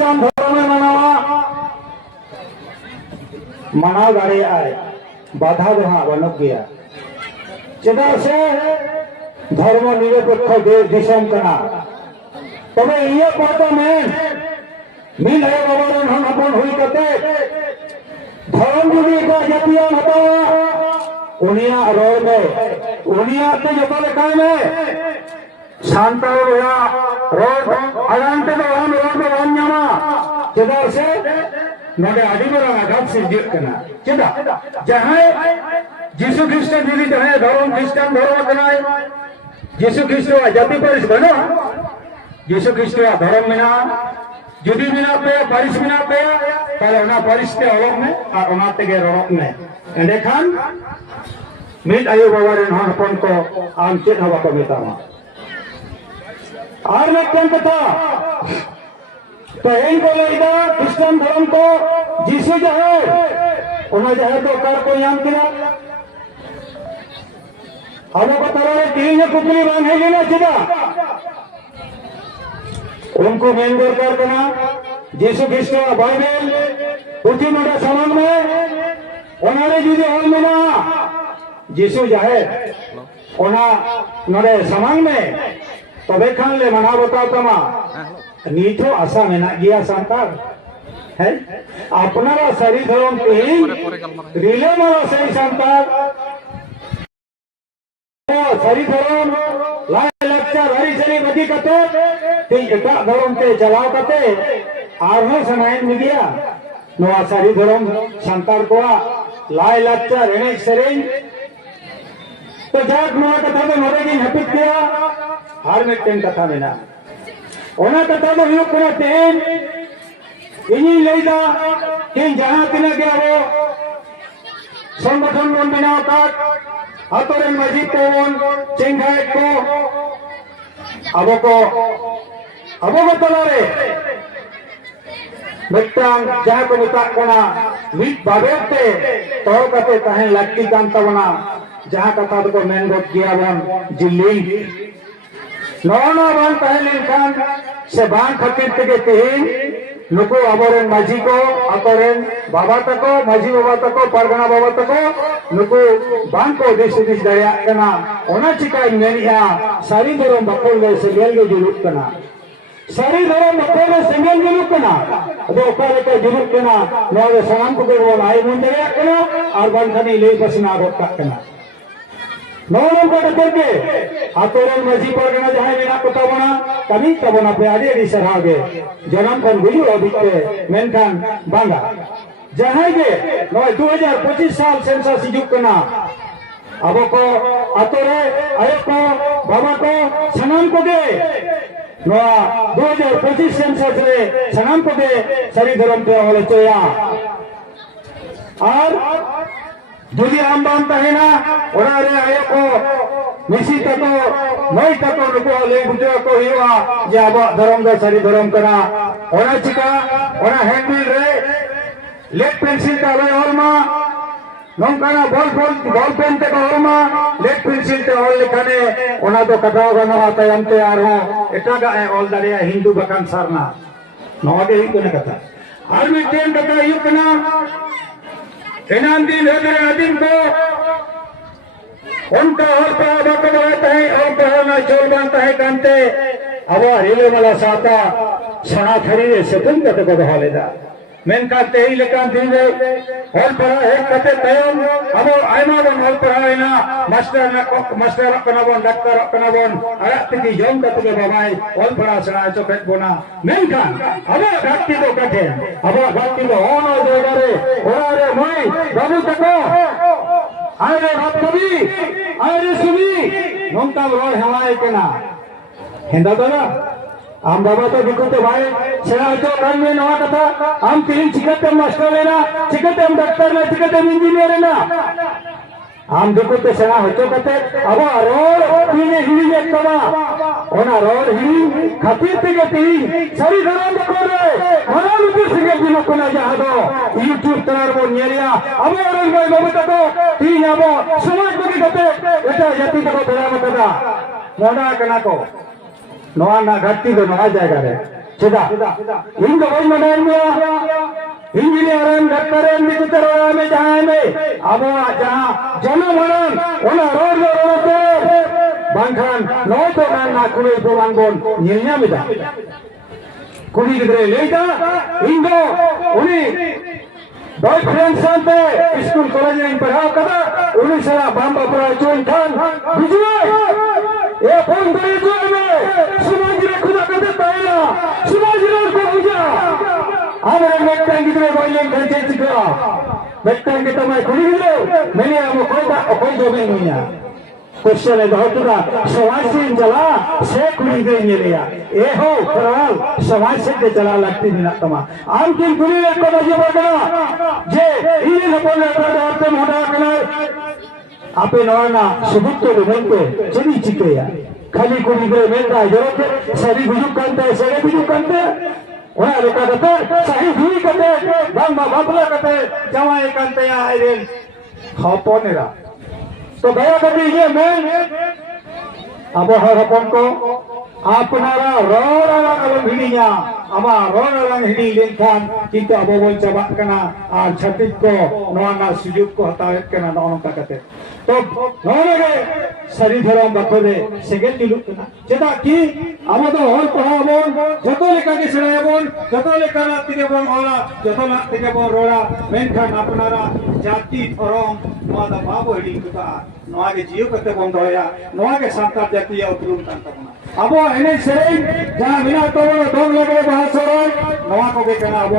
ख्रिस्टान धर्म में मनाव दाड़े बाधा दो हाँ बनक गया चेदा से धर्म निरपेक्ष देश दिसम कना तबे ये पाता में मिल है बाबा हम अपन हुई कते धर्म जुड़ी का जतियान हटावा उनिया रोड में उनिया ते जतले काय में शांता या रोड अनंत तो हम रोड में वन्यामा चेदा से नडे अडिमरा आघात सिर्जित कना चेदा जहां जीसु ख्रिस्ट जुड़ी जहां धर्म ख्रिस्टान धर्म कनाय जीसु ख्रिस्ट जाति परिस बनो जीसु ख्रिस्ट धर्म में जुदी मिना पे परिस मिना पे ताले ओना परिस ते अलग में और ओना तेगे रड़क में एंडेखान मिट आयु बाबा रेन हपन को आम चेद हवा को मेतामा और मिटन कथा तो इन को लेदा ख्रिस्टान धर्म को जीसु जहे ओना जहे तो कार को याम किना अब को तरह तीन कुपली बांध है लेना चिदा उनको मेन दरकार करना जीसु ख्रिस्ट बाइबल पुथी मोटा समाज में ओनारे जुदी हल मेना जीसु जाहे ओना नरे समाज में तबे खान ले मना बताओ तमा नीथो आशा मेना गया संतार है अपना सरी धर्म पे रिले मारा सही संतार सरी धर्म लाए लक्ष्य हरी सरी बदी कते तीन एटा धर्म ते चलाव कते आरहो सनायन मिडिया नवा सरी धर्म संतार को लाए लक्ष्य रेने सरेन तो जाक नवा कथा तो नोरे की हपित किया हर में टेन कथा में ना ओना कथा तो ह्यो कोना टेन इनी लेदा तीन जहां तिना गया वो संगठन बन बिना का अतोरेन मस्जिद को चेंगाय को अबो को तलारे मिटांग जहां को मिटा कोना मिट बाबेते तो कते तहे लक्ति कान तबना जहां कथा को मेन गोट गया बन जिल्ली नोना बान तहे लेखान से बान खतिर तके तेहिन नुको अबोरेन माझी को अतोरेन बाबा तको माझी बाबा तको परगना बाबा तको नुको बान को देश देश दया कना ओना चिकाई मेनिया सारी धर्म बकोल ले सेगेल के जुलुक कना सारी धर्म बकोल ले सेगेल जुलुक कना अदो ओकाले के जुलुक कना नोरे सनाम को वो आई मुन दया कना और बंधनी ले पसना गोटा कना नोनम को करके अतोरेन माझी परगना जहां बिना पता बना कभी तबना पे आदि आदि सरागे जन्म खन गुजु अबिते मेनखान बांगा जहां के नय 2025 साल सेंसस हिजुक कना अब को अतोरे आयो को बाबा को सनाम को दे नवा 2025 सेंसस रे सनाम को दे सरी धर्म पे होले चोया और जुदी आम बाम तहेना ओरा रे आयो को मिसी तको नई तको नुको ले बुझो को हिवा जे अब धर्म द सरी धर्म कना ओना चिका ओना हैंडबिल रे लेड पेंसिल ता वे ओरमा नोंकाना बॉल पेन ते को ओरमा लेड पेंसिल ते ओल लिखाने ओना तो कटाव गनो तायम ते आर हो एटा गा ओल दारिया हिंदू बकान सरना नोगे ही कोने कथा आर में टेन कथा यु कना एनान दिन हेदरे आदिम को उनका और पावा करवाता है और कहना चोर बनता है कांते अब रिले वाला साता सना खरीदे से तुम कते को हालेदा मेन काते ही लेकान दिन रे और पर एक कते तयम अब आयमा बन और पर आयना मास्टर कना बन डॉक्टर कना बन अरत की जोम कते के बाबाई और पर सना चो पेट बोना मेन कान अब घाटी को कटे अब घाटी को ओनो जगह रे ओरा रे मई बाबू तको आरे बाप कभी आरे सुनी नोंता रोड हवाए केना हेंदा दादा आम बाबा तो दिखते भाई सेना तो कान में नवा कथा आम तीन चिकते मास्टर लेना चिकते हम डॉक्टर ले चिकते इंजीनियर लेना आम दिखते सेना होतो कते अब रोड तीन हिली एक कमा ओना रोड हिली खातिर ते गती सरी धरम को रे मना लुटी सिंगे दिनो कोना जहा दो यूट्यूब तरार बो नेरिया अब और भाई बाबू तको तीन अब समाज बगी कते एटा जाति तको बेरा मतदा मोडा कना को नवा ना घाटी दो नवा जाएगा रे चेदा इन दो भाई मनान में इंजीनियर डॉक्टर मित्र में जहां में अब जहां जन्म हरण ओना रोड रोड बांखान नो तो ना कुड़ी तो बांगोन निलnya मिदा कुड़ी गिदरे लेदा इंदो उनी बॉयफ्रेंड साथे स्कूल कॉलेज में पढ़ा कदा उनी सरा बांबा पर चोन खान बुझे ए फोन करे जो में समाज रे खुदा कदे तायला समाज रे को बुझा आमरे मेट्टांग गिदरे बोलें घंटे चिका मेट्टांग के तमाय कुड़ी गिदरे मैंने अब कोई दो में नहीं क्वेश्चन है बहुत का समाज से चला से कुड़ी दे लिया ए हो फराल समाज से चला लगती बिना तमा आम किन कुड़ी को बजे बगना जे इन हपन अदालत मोटा कना आपे नवाना सबूत तो बनते चली चिकेया खाली कुड़ी दे मेटा जरूरत सभी गुजुक करते सभी गुजुक करते ओना लोका करते सही भी करते बांगा बापला करते जवाई करते आइरेन हपनेरा तो दया करके ये मैं अब हर अपन को अपनारा रोड हिड़िया आमा रोड हिड़ी लेखान किंतु अब बोल चाबा कना और छत्तीस को नवाना सुजुग को हतावेत कना नौनका कते तो नौनगे शरीर धरम बखोदे सेगेल दिलुक कना चेदा की अब तो होल पढ़ाबोन जतो लेका के सेड़ाबोन जतो लेका ना तिगे बोन होला जतो ना तिगे बोन रोड़ा मेनखान अपनारा जाति धरम नवा बाबो हिड़ी कुता नवा के जीव कते बोन दोया नवा के सांता जाति उपरुम कांता बना अब एने सेरेन जहां बिना तो दोंग लगे बाहर सोरोय नवा को के कना अब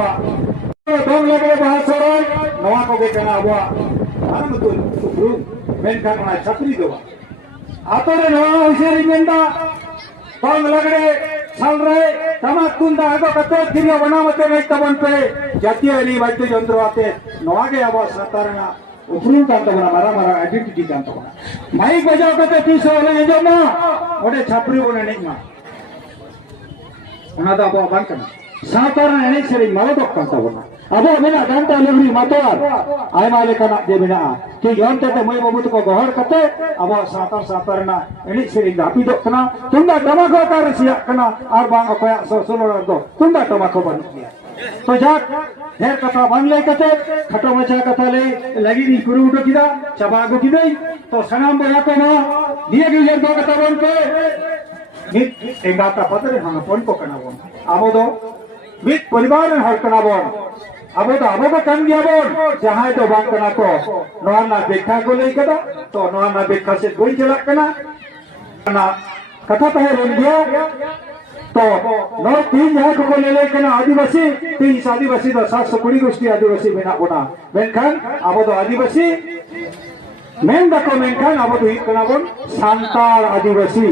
दोंग लगे बाहर सोरोय नवा को के कना अब आनंद तो उपरुम मेनखान बना छतरी दोवा आतोरे नवा होइसे रिमेंदा दोंग लगे साल रहे तमाक कुंदा आगो कते तिरिया बना मते नहीं तबन पे जातीय एली वाद्य यंत्र आते नवा के अब सतारना उपरुम कांता बना मारा मारा आइडेंटिटी कांता बना माइक बजाओ कते 30 वाले जो ना ओडे छापरी बने नहीं मा ओना दा अब बान कना सातारना एने सेरी मालो दो कांता बना अब मेना डांटा लेवरी मातोर आयमा लेकना जे बिना कि यंते ते मई बाबू को गहर कते अब सातारना एने सेरी गापी दो कना तुंदा टमाको का रसिया कना और बांग अकोया सोसोलो दो तुंदा टमाको बन गया तो जाक ढेर कथा बन ले कते खटो मचा कथा ले लगी नी गुरु उठो किदा चबा गो किदे तो सनाम बया को मा दिए गे दो कथा बन पे मित एंगाता पतरे हम फोन को कना बोन आबो दो मित परिवार हर कना बोन आबो को कन गया बोन जहां तो बांग कना को नोना देखा को ले कदा तो नोना देखा से कोई चला कना कथा तो है बन गया तो नौ तीन जहां को ले ले कना आदिवासी तीन आदिवासी तो 720 गोष्ठी आदिवासी बिना बोना मेनखान आबो तो आदिवासी मेन दको मेनखान आबो तो हित कना बोन सांतार आदिवासी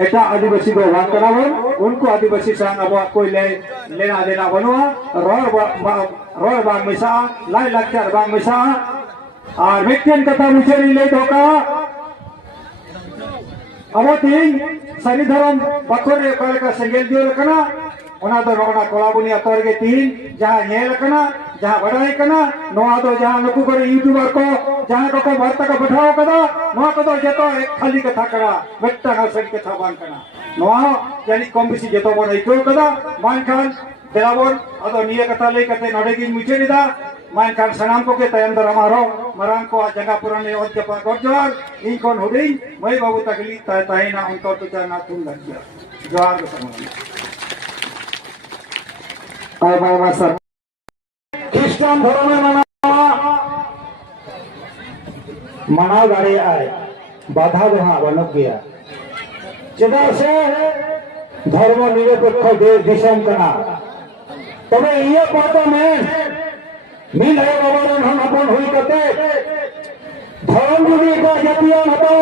एटा आदिवासी को बात करा बोन उनको आदिवासी संग अब कोई लेना देना बनवा रोड बाग मिसा लाई लक्चर बाग मिसा और व्यक्तिन कथा मुझे ले धोका अब तीन सनी धरम बखोरे कल का संगेल दियो कना ओना तो रोना कोलाबुनी अतर के तीन जहां नेल कना जहां बड़ाई कना नोआ तो जहां नुकु करे यूट्यूबर को जहां को वार्ता का बैठाओ कदा नोआ को तो जतो एक खाली कथा करा बेटा का संग कथा बान कना नोआ यानी कम बेसी जतो बन इको कदा मान खान देलाबोन अदो निये कथा ले कते नडे की मुचे निदा मान खान सनाम को के तयम दर हमारो मरान को जगह पुराने और जपा गजर इन कोन हुडी मई बाबू तकली ताई ना उनको तो जाना तुम लग गया जोहार के समय आय बाबा सर ख्रिस्टान धर्म में मना गाड़ी आए बाधा वहां बनक गया चेदा से धर्म निरपेक्ष देश दिसम कना तबे ये पाता में मिल है बाबा हम अपन हुई कते धर्म जुदी का जतियान हता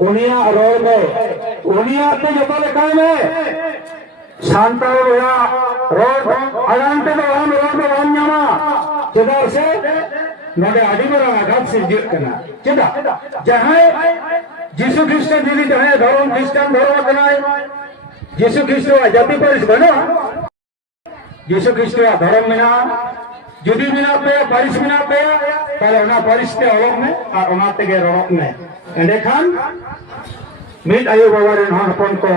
उनिया रोड में उनिया ते जतो लेखा में शांता होया रोड अनंत तो हम रोड में वन्यामा चेदा से नडे आदिबरा आघात से जित कना चेदा जहां यीशु ख्रिस्ट दीदी जहां धर्म ख्रिस्टान धर्म कनाय यीशु ख्रिस्ट जाति परिस बनो यीशु ख्रिस्ट धर्म में जुदी बिना पे परिस बिना पे ताले ओना परिस्ते अलग में और ओना तेगे रोक में एंडे खान मिट आयु बाबा रे हपन को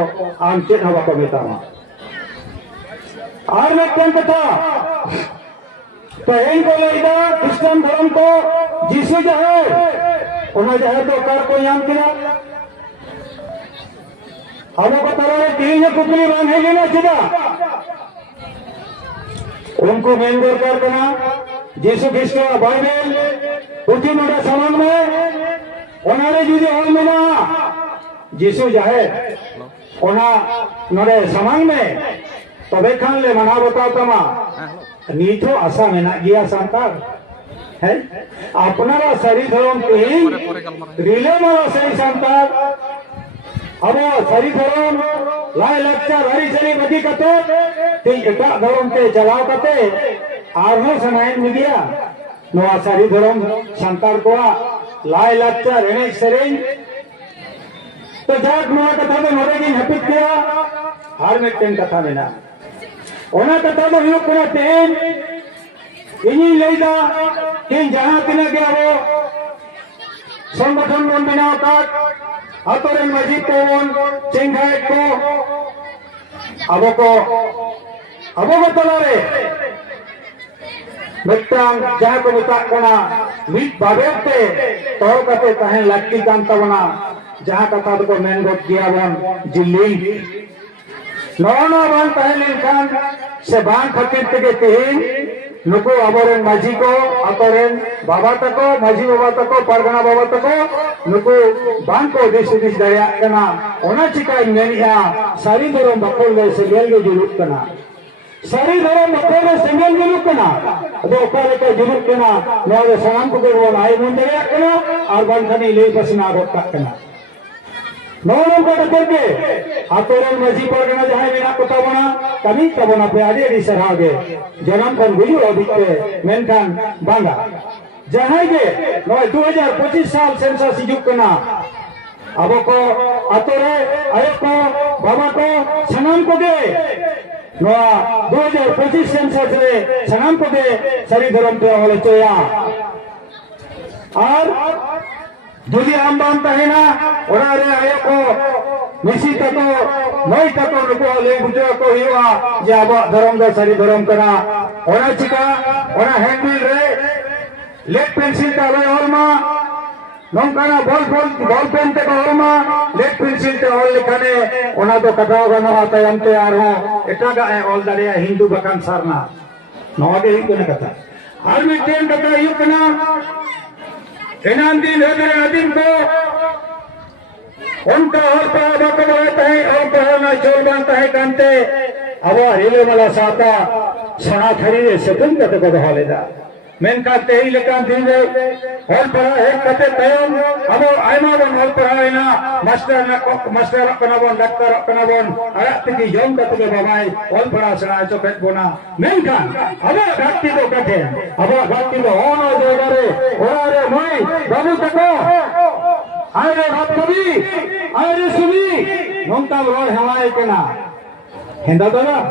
आम चेत हवा को मेतामा और मिट्टन कथा तो इनको लेगा क्रिश्चियन धर्म को जीसु जहां जहां तो कार को याम किया अब को तरह तीन कुकली बांधे लेना चिदा उनको मेन दरकार करना जीसु ख्रिस्ट बाइबल पुथी नोडे समान में उन्होंने जुदी हल मेना जीसु जाहे ओना नोडे समान में तबे खान ले मना बताओ तमा नीथो आशा मेना गया सांतार है अपनारा सरी धर्म तीन रिले मारा सही सांतार अब सरी धर्म लाय लक्चर हरी चली बदी कते ती एटा धर्म ते चलाव कते आरहो सनाइन मीडिया नोआ सरी धर्म सांतार को लाय लक्चर एने सेरेन तो जाक नोआ कथा दो नोरे गिन हपित किया हार में टेन कथा मेना ओना कथा दो हुयुग कना टेन इनी लेदा टेन जहां तिना गया वो संगठन बन बनाव काट अतोरे मस्जिद को चेंगाय को अब को तलारे मिट्टांग जहां को मिता कना मिट बाबेते तोल कते तहें लक्की कान तबना जहां कथा को मेन गोट गया बन जिल्ली नौना बन तहें लेनखान से बान खातिर तेगे तेहिन नुको अबोरेन माझी को अतोरेन बाबा तको माझी बाबा तको परगना बाबा तको नुको बान को दिस दया कना ओना चिकाई मेनिया सारी धर्म बकोल ले सेगेल गे जुलुक कना सारी धर्म बकोल ले सेगेल जुलुक कना अदो ओकारे के जुलुक कना नोरे सनाम को गो आई मुन दया कना और बान खनी ले बसना गोटा कना नौरम को करके अतोरेन माझी परगना जहां मेना को तबना कभी तबना पे आदि दी सरागे जन्म खन गुजु अदिते मेनखान बांगा जहां के नय 2025 साल सेंसस हिजुक कना अब को अतोरे आयो को बाबा को सनाम को दे नोआ 2025 सेंसस रे सनाम को दे सरी धर्म पे होले चोया और जुदी आम बाम तहेना ओरा रे आयो को मिसी तको नई तको नुको ले बुझो को हिवा जे अब धर्म दो सरी धर्म कना ओरा चिका ओरा हैंडबिल रे लेड पेंसिल ता ले ओरमा नोंकाना बॉल पेन ते को ओरमा लेड पेंसिल ते ओल लिखाने ओना तो कटाव गनो आता यंते आर हो एटा गा ओल दरिया हिंदू बकान सरना नोगे ही कोने कथा आर में टेन कथा यु कना एनान दिन हेदरे आदिम को उनका और पावा को रहता है और पढ़ना चोल बनता है कांते अब हिले मला साता सना खरीदे सतन कते को हालेदा मेन का तेही लेकान दिन रे और पढ़ा है कते तयम अब आयमा बन और पढ़ाएना मास्टर कना बन डॉक्टर कना बन अरत की जम कते के बाबाई और पढ़ा सना जो पेट बोना मेन का अब गाती को कते अब गाती को ओनो देगा रे ओरा रे मई बाबू तको आरे बात कभी आरे सुनी नोंता रोड हवाए केना हेंदा दोना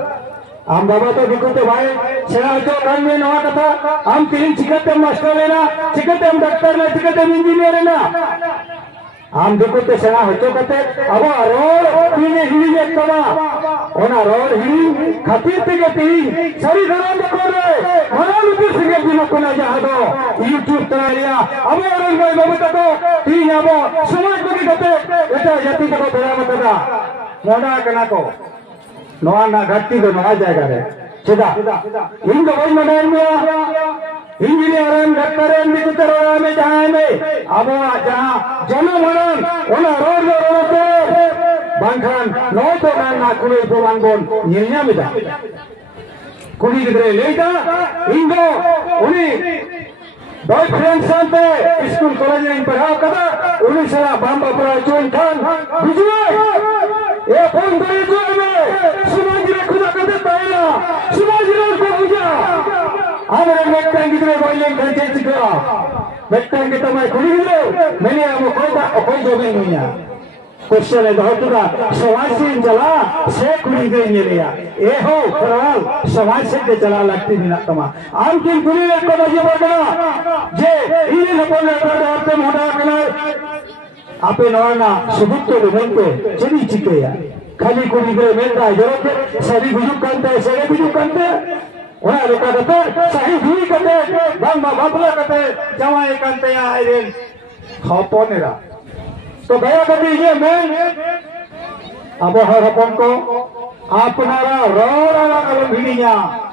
आम बाबा तो दिखते भाई सेना जो रंग में नवा कथा आम तीन चिकते मास्टर लेना चिकते हम डॉक्टर ले चिकते इंजीनियर लेना आम दिखते सेना होतो कते अब रोड तीने हिली एक कमा ओना रोड हिली खातिर ते गती सरी धरम को रे मना लुटी सिगे दिनो कोना जा दो यूट्यूब तना लिया अब रंग में बाबू तो तीन अब समाज को कते एटा जाति को धरा मतदा मोना कना को नोआ ना घाटी तो नोआ जाएगा रे चिदा इनको वही मनाएं में इंजीनियर डॉक्टर निकुतर में जहां में अब जहां जन्म हरन ओना रोड रोड बांखान नो तो ना कुड़ी तो बांगोन निया में दा कुड़ी गिदरे लेदा इंगो उनी बॉयफ्रेंड साथे स्कूल कॉलेज में पढ़ाओ कदा उनी सरा बाम बापरा चोन खान बुझुए ए फोन करे जो में समाज रे खुदा कदे ताइला समाज रे को बुझा आमरे मेट्टांग गिदरे बोइले गंजे चिकरा मेट्टांग के तमाय कुड़ी गिदरे मैंने हम कोई जो भी नहीं है क्वेश्चन है दोहतुरा समाज से चला से कुड़ी दे लिया ए हो फराल समाज से के चला लगती बिना तमा आम किन कुड़ी रे को बजे बगना जे इने न बोले तो मोटा कना आपे नवाना सुबुत तो बनते चली चिके या खाली को गिदरा मेनदा जरूरत सारी गुजुक कांते सेरे गुजुक कांते ओना लेका कते सही हुई कते बांग बापला कते जमाई कांते आइरेन हपनेरा तो दया करी ये मेन अब हर हपन को आपनारा रोड अलग हिड़िया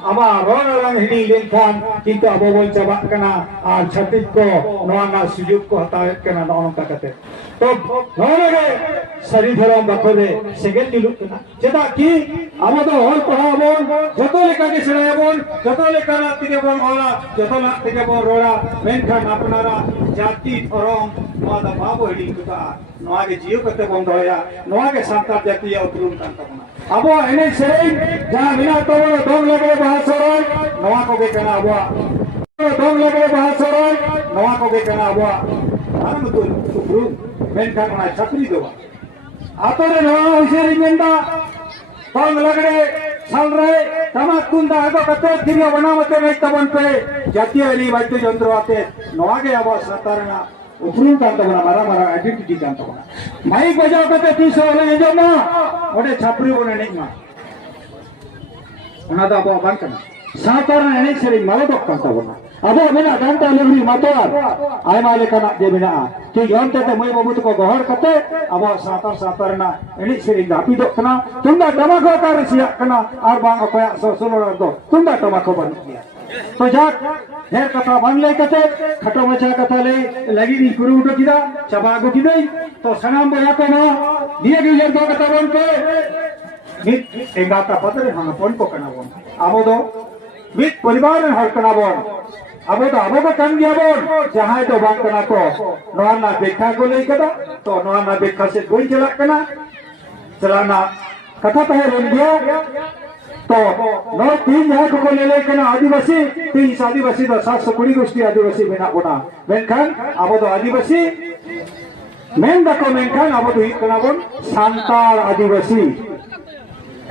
अब रोड अलग हिड़ी लेनखान किंतु अब बोल चाबा कना और छत्तीस को नोना सुजुग को हटावे कना नोनका कते तो नोने सरी धरम बखरे सेकेंड दिलु कना चेदा की अब तो होल पढ़ाबोन जतो लेका के सेराबोन जतो लेका ना तिगे बोन होला जतो ना तिगे बोन रोड़ा मेनखान आपनारा जाति धरम नोदा बाबो हिड़ी कुता नोआ के जियो कते बोन दोया नोआ के सांतार जाति या उतरुम कांता अब एने सेरेन जहां बिना तोड़ दोंग लगे बाहर सोरन नवा को के कना अब दोंग लगे बाहर सोरन नवा को के कना अब आनंद तो उब्रू मेन का कना छतरी दोवा आतोरे नवा होइसेरी मेंदा दोंग लगड़े साल रे तमाक कुंदा आगो कते दिरिया बनावते नहीं तबन पे जातीय एली वाद्य यंत्र आते नवा के अब सातारना उपरून कांता बना मारा मारा आइडेंटिटी कांता बना माइक बजाव कते 300 वाले जो ना ओडे छापरी बने नहीं मा ओना दा बा बांग कना सातारना एने सेरी मालदक कांता बना अब मेना दांता लेवरी मातोर आय माले कना जे मेना कि यonte ते मई बाबू को गहर कते अब सातारना एने सेरी गापी दो कना तुंदा टमाको का रसिया कना आर बांग अकोया सोलोर दो तुंदा टमाको बन गया तो जाक हेर कथा बन ले कते खटो मचा कथा ले लगी नी कुरु उठो किदा चबा गो किदई तो सनाम बया को ना दिए गई हेर दो कथा बन के मित एंगाता पतरे हम पन को कना बन आबोदो मित परिवार ने हर कना बन आबोदो आबोदो कन गया बन जहां तो बांग कना को नोना देखा को ले कदा तो नोना देखा से कोई चला कना चलाना कथा तो है बन गया तो नौ तीन जहां को ले ले कना आदिवासी तीन आदिवासी तो 720 गोष्ठी आदिवासी बिना कोना मेनखान आबो तो आदिवासी मेन दको मेनखान आबो तो कना बन सांताल आदिवासी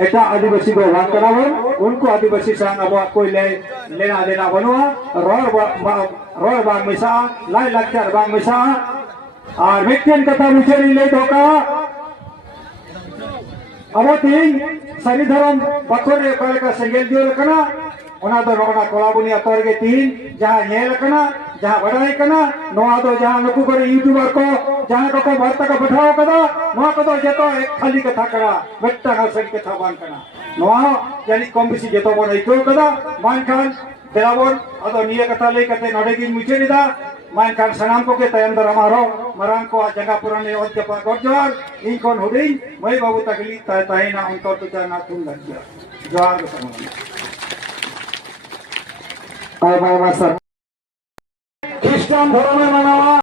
एटा आदिवासी को बात करा बन उनको आदिवासी संग अब कोई लेना देना बनवा रोड बांग मिसा लाई लक्चर बांग मिसा और व्यक्तिन कथा मुझे ले तो का अब तीन सरी धरम बखोरे कल का संगेल दियो लकना ओना दो रोना कोलाबुनी अतर के तीन जहां ये लकना जहां बड़ाई कना नोआ दो जहां नुकु करे यूट्यूबर को जहां को वार्ता का बैठाओ कदा नोआ को तो जेतो एक खाली कथा करा बेटा का संग कथा बान कना नोआ यानी कम बेसी जेतो बन इको कदा मान खान देलाबोन अदो निये कथा ले कते नडेगी मुचे निदा मान खान सनाम को के तयम दर हमारो मरांग को जगह पुराने और के पा गजर इन कोन हुडी मई बाबू तकली तय ना उन तो जाना तुम लगिया जोहार को समझ आय बाबा सर ख्रिस्टान धर्म में मनावा